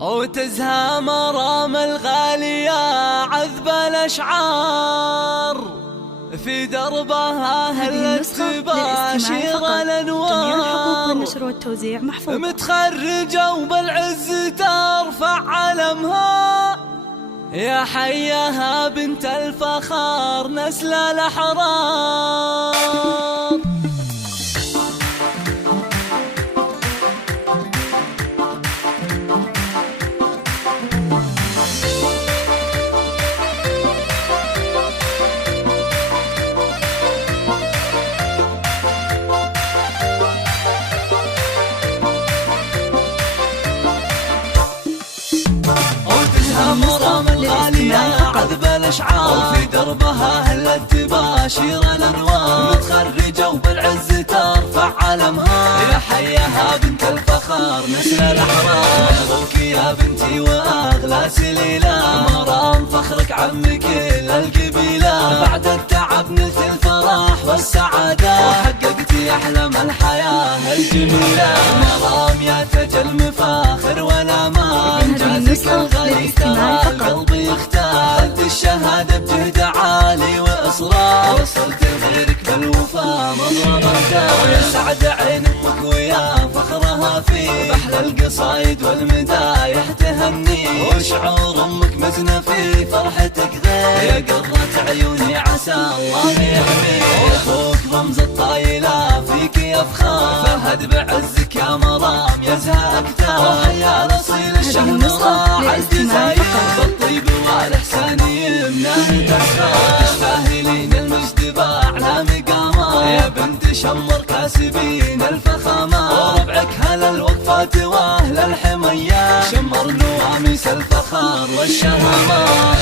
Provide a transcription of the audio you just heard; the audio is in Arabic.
وتزهى مرام الغالية عذب الأشعار، في دربها هلت تباشر الأنوار. جميع الحقوق والنشر والتوزيع محفوظة. متخرجة وبالعز ترفع علمها، يا حياها بنت الفخار نسل الأحرار. مرام الغالية عذب الأشعار، في دربها هلت تباشر الأنوار. متخرجة وبالعز ترفع علمها، يا حياها بنت الفخار نسل الأحرار. مبروك يا بنتي وأغلى سليلة، مرام فخرك عم كل القبيلة. بعد التعب نلت الفرح والسعادة، وحققتي أحلام الحياة الجميلة. مرام يا تاج المفاخر والأمان، إنجازك الغالي ترى القلب يختار. أخذت الشهادة بجهد عالي وإصرار، وصلت لغيرك بالوفا مضربك. ويا سعد عين أمك ويا فخرها فيك، بأحلى القصايد والمدايح تهني. وشعور أمك مزنة في فرحتك غير، يا قرة عيوني عسى الله يحميك. أخوك رمز الطايلة فيك يفخر، فهد بعزك يا مرام يزهى أكتر. وحيا الأصيل الشهم راعى الجزاير، بالطيب والإحسان يمناه تسخر. تستاهلين المجد بأعلى مقامات، يا بنت شمر كاسبين الفخامات. وربعك هل الوقفات وأهل الحمية، شمر نواميس الفخار والشهامات.